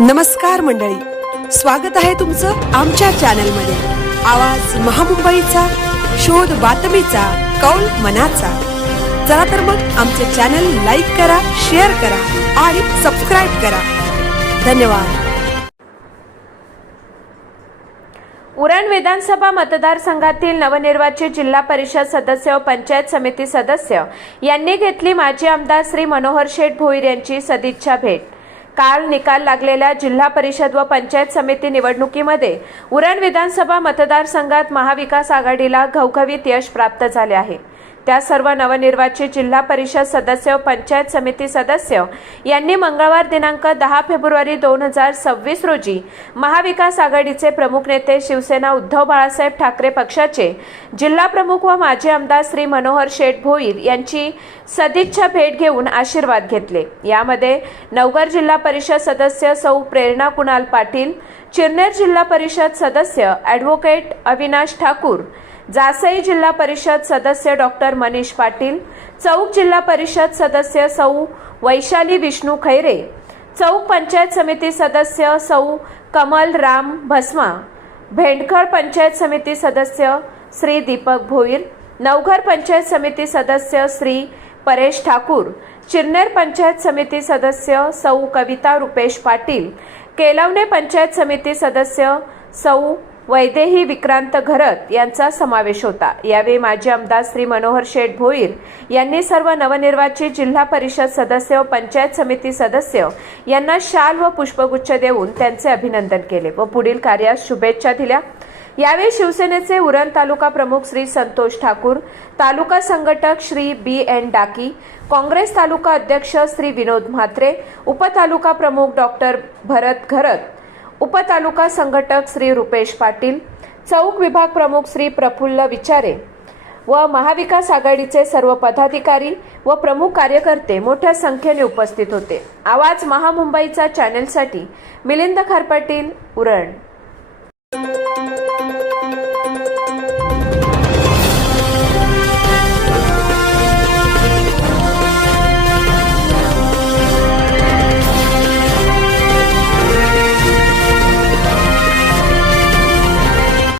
नमस्कार मंडळी, स्वागत आहे तुमचं आमच्या चॅनलमध्ये। आवाज महामुंबईचा, शोध बातमीचा, कौल मनाचा। चला तर मग आमचे चॅनल लाईक करा, शेअर करा आणि सबस्क्राइब करा। धन्यवाद। उरण विधानसभा मतदारसंघातील नवनिर्वाचित जिल्हा परिषद सदस्य व पंचायत समिती सदस्य यांनी घेतली माजी आमदार श्री मनोहर शेठ भोईर यांची सदिच्छा भेट। काल निकाल लागलेल्या जिल्हा परिषद व पंचायत समिती निवडणुकीमध्ये उरण विधानसभा मतदारसंघात महाविकास आघाडीला घवघवीत यश प्राप्त झाले आहे। त्या सर्व नवनिर्वाचित जिल्हा परिषद सदस्य व पंचायत समिती सदस्य यांनी मंगळवार दिनांक 10 फेब्रुवारी 2026 रोजी महाविकास आघाडीचे प्रमुख नेते शिवसेना उद्धव बाळासाहेब ठाकरे पक्षाचे जिल्हा प्रमुख व माजी आमदार श्री मनोहर शेठ भोईर यांची सदिच्छा भेट घेऊन आशीर्वाद घेतले। यामध्ये नवघर जिल्हा परिषद सदस्य सौ प्रेरणा कुणाल पाटील, चिरनेर जिल्हा परिषद सदस्य ॲडव्होकेट अविनाश ठाकूर, जासई जिल्हा परिषद सदस्य डॉक्टर मनीष पाटील, चौक जिल्हा परिषद सदस्य सौ वैशाली विष्णू खैरे, चौक पंचायत समिती सदस्य सौ कमल राम भस्मा, भेंडखळ पंचायत समिती सदस्य श्री दीपक भोईर, नवघर पंचायत समिती सदस्य श्री परेश ठाकूर, चिरनेर पंचायत समिती सदस्य सौ कविता रुपेश पाटील, केलवणे पंचायत समिती सदस्य सौ वैदेही विक्रांत घरत यांचा समावेश होता। यावेळी माजी आमदार श्री मनोहर शेठ भोईर यांनी सर्व नवनिर्वाचित जिल्हा परिषद सदस्य व पंचायत समिती सदस्य यांना शाल व पुष्पगुच्छ देऊन त्यांचे अभिनंदन केले व पुढील कार्यास शुभेच्छा दिल्या। यावेळी शिवसेनेचे उरण तालुका प्रमुख श्री संतोष ठाकूर, तालुका संघटक श्री BN डाकी, काँग्रेस तालुका अध्यक्ष श्री विनोद म्हात्रे, उपतालुका प्रमुख डॉक्टर भरत घरत, उपतालुका संघटक श्री रुपेश पाटील, चौक विभाग प्रमुख श्री प्रफुल्ल विचारे व महाविकास आघाडीचे सर्व पदाधिकारी व प्रमुख कार्यकर्ते मोठ्या संख्येने उपस्थित होते। आवाज महामुंबईचा चॅनलसाठी मिलिंद खारपाटील, उरण।